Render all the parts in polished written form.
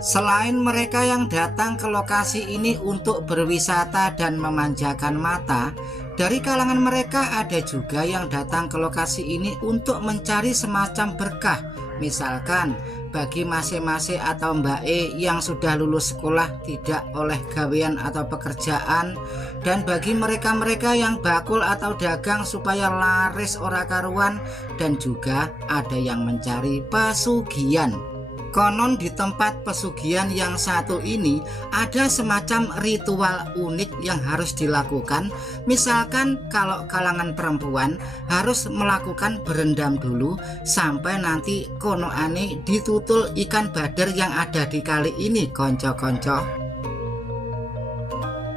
Selain mereka yang datang ke lokasi ini untuk berwisata dan memanjakan mata, dari kalangan mereka ada juga yang datang ke lokasi ini untuk mencari semacam berkah. Misalkan bagi masing-masing atau Mbak E yang sudah lulus sekolah tidak oleh gawean atau pekerjaan, dan bagi mereka-mereka yang bakul atau dagang supaya laris ora karuan, dan juga ada yang mencari pesugihan. Konon di tempat pesugihan yang satu ini ada semacam ritual unik yang harus dilakukan. Misalkan kalau kalangan perempuan harus melakukan berendam dulu sampai nanti konoane ditutul ikan bader yang ada di kali ini, konco-konco.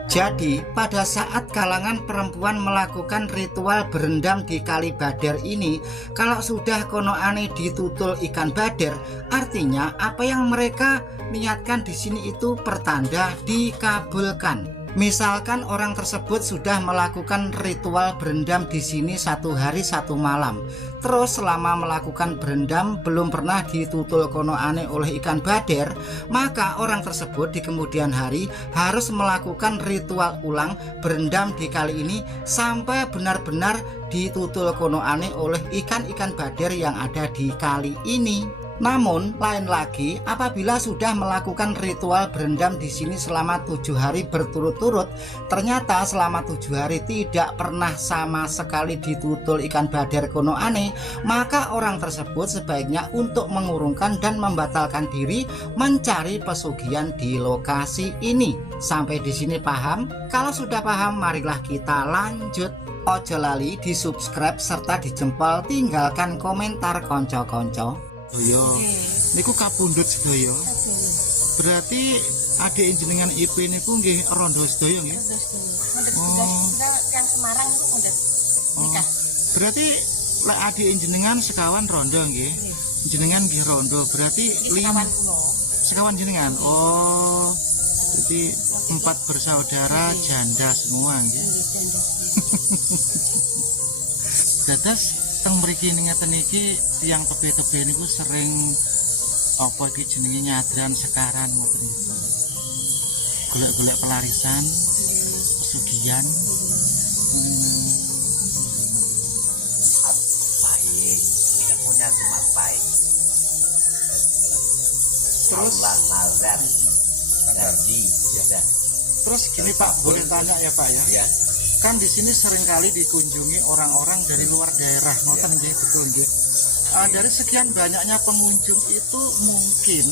Jadi pada saat kalangan perempuan melakukan ritual berendam di kali bader ini, kalau sudah konoane ditutul ikan bader, artinya apa yang mereka niatkan di sini itu pertanda dikabulkan. Misalkan orang tersebut sudah melakukan ritual berendam di sini 1 hari 1 malam, terus selama melakukan berendam belum pernah ditutul konoane oleh ikan bader, maka orang tersebut di kemudian hari harus melakukan ritual ulang berendam di kali ini sampai benar-benar ditutul konoane oleh ikan-ikan bader yang ada di kali ini. Namun lain lagi apabila sudah melakukan ritual berendam di sini selama 7 hari berturut-turut, ternyata selama 7 hari tidak pernah sama sekali ditutul ikan bader konoane, maka orang tersebut sebaiknya untuk mengurungkan dan membatalkan diri mencari pesugihan di lokasi ini. Sampai di sini paham? Kalau sudah paham, marilah kita lanjut. Ojo lali di subscribe serta di jempol, tinggalkan komentar konco-konco. Sedaya niku kapundhut sedaya. Berarti adik jenengan IP niku nggih rondo sedaya nggih. Kan Semarang niku mundhut nikah. Berarti lek adik jenengan sekawan rondo nggih. Jenengan nggih rondo berarti sekawan jenengan. Oh. Jadi 4 bersaudara janda semua nggih. Dados teng mriki ngeten iki tiyang tebe-tebe niku sering apa iki jenenge nyadran sekaran ngoten niku. Golek-golek pelarisan, pesugihan. Baik, kita punya tempat baik. Terus nazar. Jadi, ya. Terus gini Pak, boleh tanya ya Pak ya? Ya. Kan di sini seringkali dikunjungi orang-orang dari luar daerah, ngoten nggih, betul nggih. Dari sekian banyaknya pengunjung itu mungkin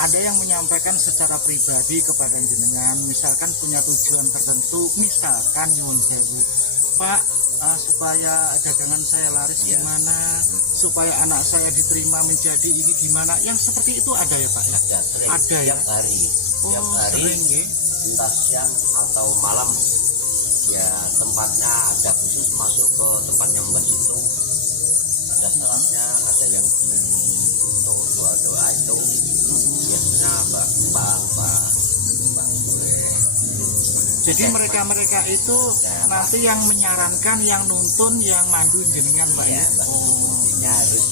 ada yang menyampaikan secara pribadi kepada jenengan, misalkan punya tujuan tertentu, misalkan nyuwun sewu, Pak, supaya dagangan saya laris gimana, supaya anak saya diterima menjadi ini gimana, yang seperti itu ada ya Pak ya? Ada ya? Tiap hari, tiap hari, sering nggih. entah siang atau malam. Ya tempatnya ada khusus masuk ke tempatnya Mbak situ, ada salatnya, ada yang di untuk doa-doa itu biasanya Mbak Sore. Jadi mereka itu nanti yang menyarankan, yang nuntun, yang mandu jenengan Pak ya? Mbak intinya harus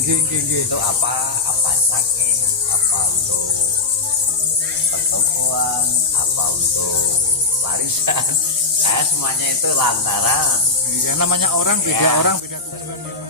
Gitu. itu apa sakit, apa untuk pertemuan, apa untuk warisan, semuanya itu lantaran ya namanya orang beda ya. Orang beda tujuan ya Pak.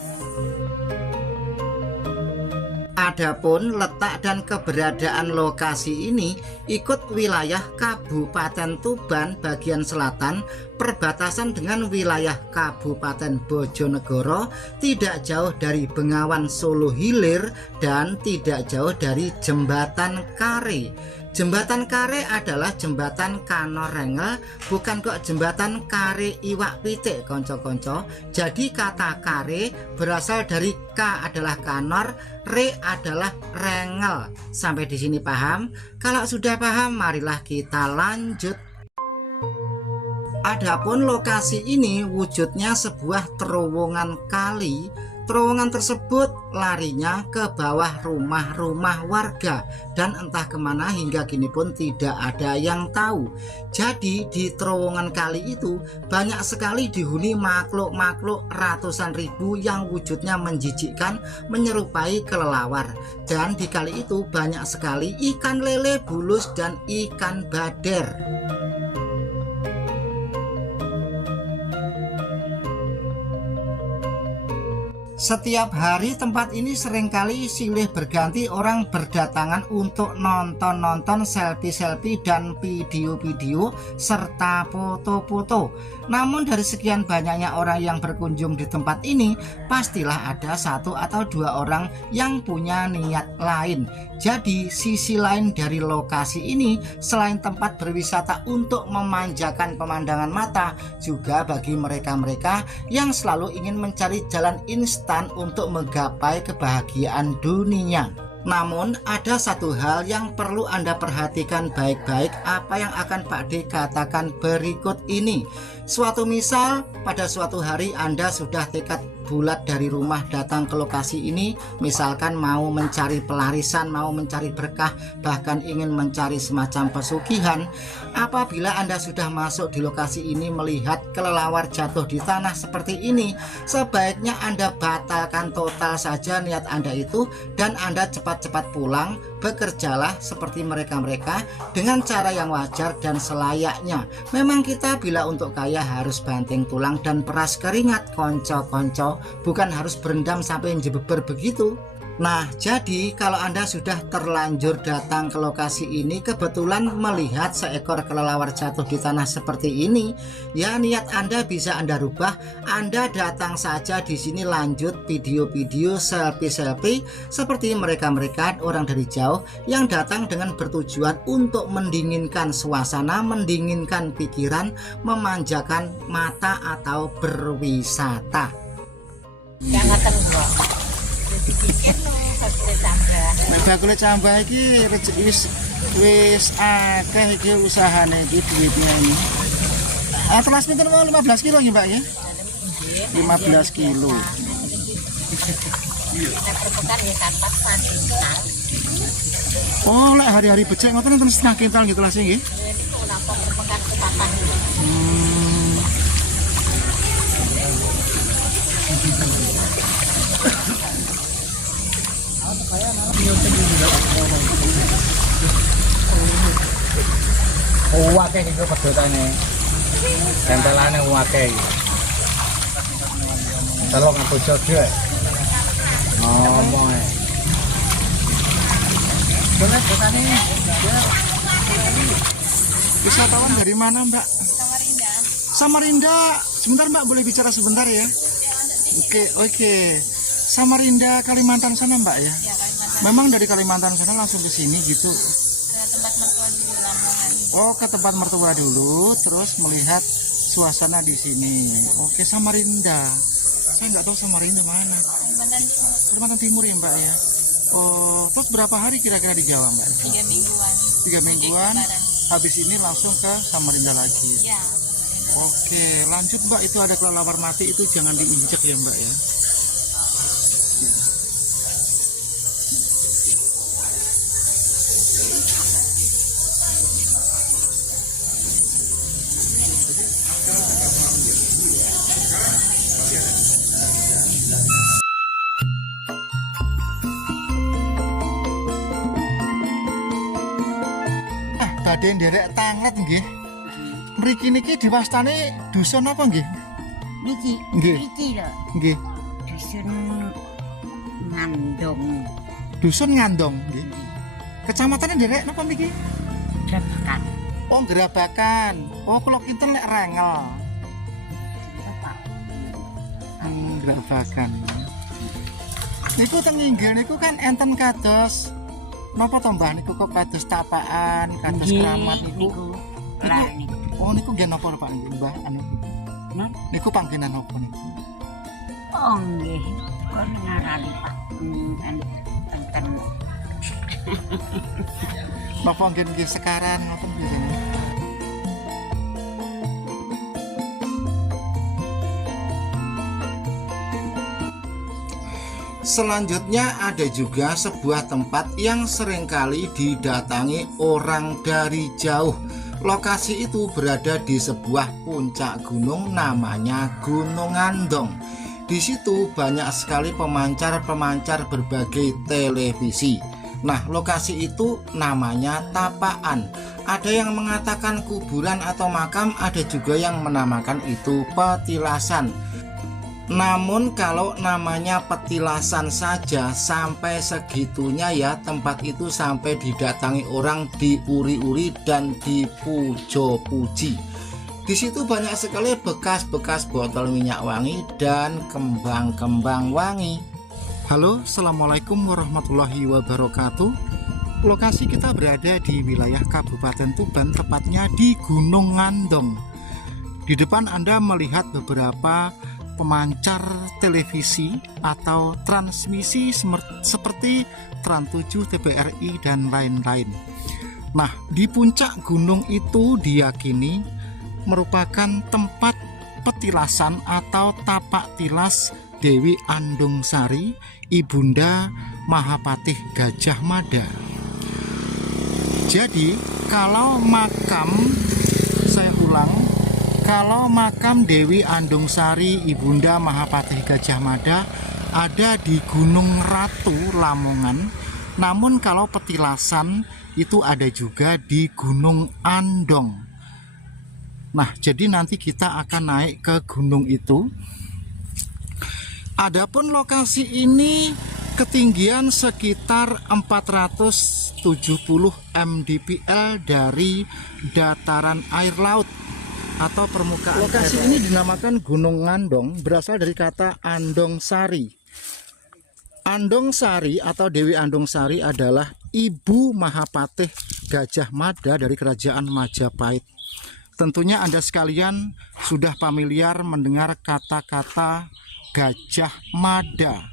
Adapun letak dan keberadaan lokasi ini ikut wilayah Kabupaten Tuban bagian selatan, perbatasan dengan wilayah Kabupaten Bojonegoro, tidak jauh dari Bengawan Solo Hilir, dan tidak jauh dari Jembatan Kare. Jembatan Kare adalah jembatan Kanorengel, bukan kok jembatan Kare Iwak Pitik, konco-konco. Jadi kata Kare berasal dari K adalah Kanor, Re adalah Rengel. Sampai di sini paham? Kalau sudah paham, marilah kita lanjut. Adapun lokasi ini wujudnya sebuah terowongan kali. Terowongan tersebut larinya ke bawah rumah-rumah warga dan entah kemana hingga kini pun tidak ada yang tahu. Jadi di terowongan kali itu banyak sekali dihuni makhluk-makhluk ratusan ribu yang wujudnya menjijikkan, menyerupai kelelawar. Dan di kali itu banyak sekali ikan lele, bulus, dan ikan bader. Setiap hari tempat ini seringkali silih berganti orang berdatangan untuk nonton-nonton, selfie-selfie, dan video-video serta foto-foto. Namun dari sekian banyaknya orang yang berkunjung di tempat ini, pastilah ada satu atau dua orang yang punya niat lain. Jadi sisi lain dari lokasi ini selain tempat berwisata untuk memanjakan pemandangan mata, juga bagi mereka-mereka yang selalu ingin mencari jalan instan untuk menggapai kebahagiaan dunia. Namun ada satu hal yang perlu Anda perhatikan baik-baik apa yang akan Pak D katakan berikut ini. Suatu misal pada suatu hari Anda sudah tekad bulat dari rumah datang ke lokasi ini, misalkan mau mencari pelarisan, mau mencari berkah, bahkan ingin mencari semacam pesugihan. Apabila Anda sudah masuk di lokasi ini melihat kelelawar jatuh di tanah seperti ini, sebaiknya Anda batalkan total saja niat Anda itu dan Anda cepat-cepat pulang. Bekerjalah seperti mereka-mereka dengan cara yang wajar dan selayaknya. Memang kita bila untuk kaya harus banting tulang dan peras keringat, konco-konco, bukan harus berendam sampai jebeber begitu. Nah, jadi kalau Anda sudah terlanjur datang ke lokasi ini, kebetulan melihat seekor kelelawar jatuh di tanah seperti ini, ya niat Anda bisa Anda rubah. Anda datang saja di sini, lanjut video-video, selfie-selfie seperti mereka-mereka orang dari jauh yang datang dengan bertujuan untuk mendinginkan suasana, mendinginkan pikiran, memanjakan mata atau berwisata. Nek bakule cambah iki rezeki wis akeh iki usahane iki duitnya ini. Telas pinten mau 15 kilo nggih Mbak ya? 15 kilo. Oh, lek hari-hari becek ngoten enten setengah kintal gitu lah sih nggih. Akeh iki pedotane. Tempelane akeh iki. Telok ngabojo dhewe. Ngomong. Boleh pedotane. Wisatawan dari mana Mbak? Samarinda. Samarinda. Sebentar Mbak, boleh bicara sebentar ya? Oke. Samarinda, Kalimantan sana Mbak ya? Ya, Kalimantan. Memang dari Kalimantan sana langsung ke sini gitu. Ke tempat mertua dulu Lamongan. Oh, ke tempat mertua dulu, terus melihat suasana di sini. Oke, Samarinda. Saya nggak tahu Samarinda mana. Kalimantan Kalimantan Timur ya Mbak ya? Oh, terus berapa hari kira-kira di Jawa Mbak? 3 mingguan. 3 mingguan. Habis ini langsung ke Samarinda lagi. Ya. Oke, lanjut Mbak. Itu ada kelelawar mati, itu jangan diinjek ya Mbak ya. Badhe nderek tanget nggih. Mriki niki diwastani dusun apa nggih? Niki, Nggih. niki lho, Nggih. dusun Ngandong, Dusun Ngandong nggih. Kecamatan nderek napa niki? Grabakan. Oh, Gerabakan. Oh, kula kinten lek Rengel. Bapak. Gerabakan. Niku teng inggil niku kan enten kados napa to Mbah niku kok kados tapaan, kados keramat niku. Lah niku. Oh, niku nggih napa Pak Mbah anu niku? Napa? Niku panggenan napa niku? Oh nggih, kon ngarani Pak. Enten Napa nggih sekaran ngoten biasane? Selanjutnya ada juga sebuah tempat yang seringkali didatangi orang dari jauh. Lokasi itu berada di sebuah puncak gunung namanya Gunung Andong. Di situ banyak sekali pemancar-pemancar berbagai televisi. Nah, lokasi itu namanya Tapaan. Ada yang mengatakan kuburan atau makam, ada juga yang menamakan itu petilasan. Namun kalau namanya petilasan saja sampai segitunya ya, tempat itu sampai didatangi orang, diuri-uri dan dipujo-puji. Di situ banyak sekali bekas-bekas botol minyak wangi dan kembang-kembang wangi. Halo, assalamualaikum warahmatullahi wabarakatuh. Lokasi kita berada di wilayah Kabupaten Tuban, tepatnya di Gunung Andong. Di depan Anda melihat beberapa pemancar televisi atau transmisi seperti Trans 7, TVRI dan lain-lain. Nah, di puncak gunung itu diyakini merupakan tempat petilasan atau tapak tilas Dewi Andong Sari, Ibunda Mahapatih Gajah Mada. Jadi, kalau makam Dewi Andong Sari, Ibunda Mahapatih Gajah Mada ada di Gunung Ratu, Lamongan. Namun kalau petilasan itu ada juga di Gunung Andong. Nah, jadi nanti kita akan naik ke gunung itu. Adapun lokasi ini ketinggian sekitar 470 mdpl dari dataran air laut atau permukaan. Lokasi ini dinamakan Gunung Andong, berasal dari kata Andong Sari. Andong Sari atau Dewi Andong Sari adalah Ibu Mahapatih Gajah Mada dari Kerajaan Majapahit. Tentunya Anda sekalian sudah familiar mendengar kata-kata Gajah Mada.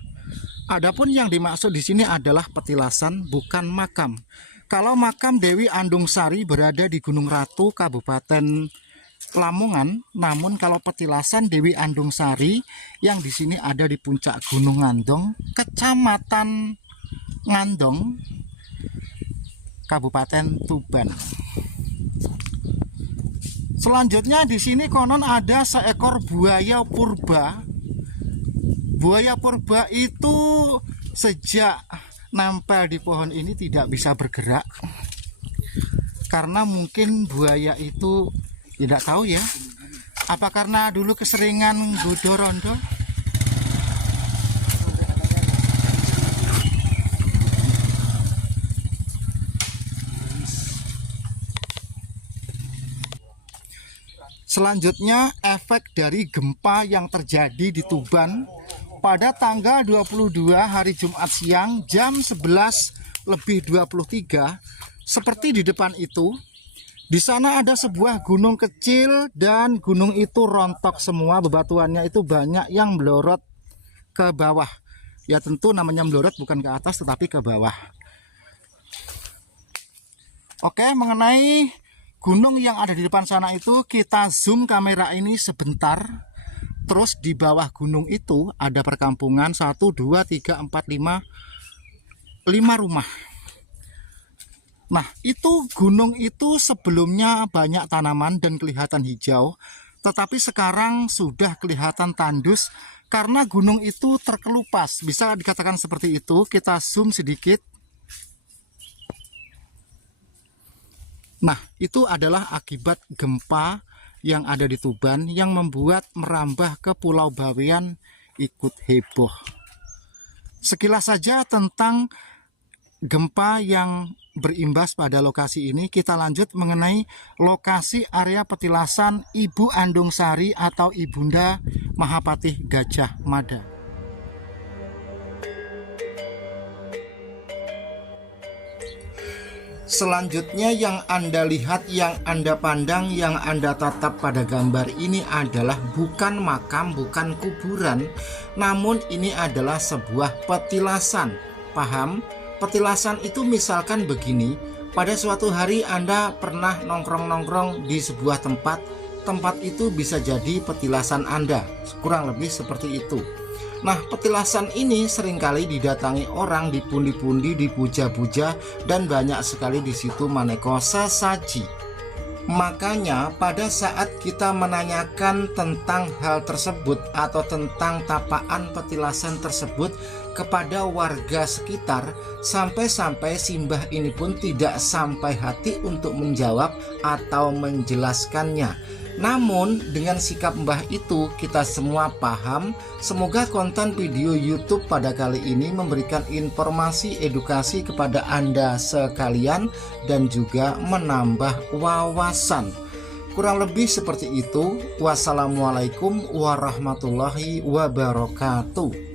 Adapun yang dimaksud di sini adalah petilasan, bukan makam. Kalau makam Dewi Andong Sari berada di Gunung Ratu, Kabupaten Lamongan, namun kalau petilasan Dewi Andong Sari yang di sini ada di puncak Gunung Andong, Kecamatan Ngandong, Kabupaten Tuban. Selanjutnya di sini konon ada seekor buaya purba. Buaya purba itu sejak nempel di pohon ini tidak bisa bergerak, karena mungkin buaya itu tidak tahu ya, apa karena dulu keseringan gudo rondo. Selanjutnya efek dari gempa yang terjadi di Tuban pada tanggal 22 hari Jumat siang jam 11:23, seperti di depan itu. Di sana ada sebuah gunung kecil dan gunung itu rontok semua, bebatuannya itu banyak yang melorot ke bawah. Ya tentu namanya melorot bukan ke atas tetapi ke bawah. Oke, mengenai gunung yang ada di depan sana itu kita zoom kamera ini sebentar. Terus di bawah gunung itu ada perkampungan 1, 2, 3, 4, 5 rumah. Nah, itu gunung itu sebelumnya banyak tanaman dan kelihatan hijau, tetapi sekarang sudah kelihatan tandus karena gunung itu terkelupas. Bisa dikatakan seperti itu. Kita zoom sedikit. Nah, itu adalah akibat gempa yang ada di Tuban yang membuat merambah ke Pulau Bawean ikut heboh. Sekilas saja tentang gempa yang berimbas pada lokasi ini. Kita lanjut mengenai lokasi area petilasan Ibu Andong Sari atau Ibunda Mahapatih Gajah Mada. Selanjutnya yang Anda lihat, yang Anda pandang, yang Anda tatap pada gambar ini adalah bukan makam, bukan kuburan, namun ini adalah sebuah petilasan. Paham? Petilasan itu misalkan begini, pada suatu hari Anda pernah nongkrong-nongkrong di sebuah tempat itu bisa jadi petilasan Anda, kurang lebih seperti itu. Nah, petilasan ini seringkali didatangi orang, dipundi-pundi, dipuja-puja, dan banyak sekali di situ maneka sesaji. Makanya pada saat kita menanyakan tentang hal tersebut atau tentang tapaan petilasan tersebut kepada warga sekitar, sampai-sampai simbah ini pun tidak sampai hati untuk menjawab atau menjelaskannya. Namun dengan sikap mbah itu kita semua paham. Semoga konten video YouTube pada kali ini memberikan informasi edukasi kepada Anda sekalian dan juga menambah wawasan. Kurang lebih seperti itu. Wassalamualaikum warahmatullahi wabarakatuh.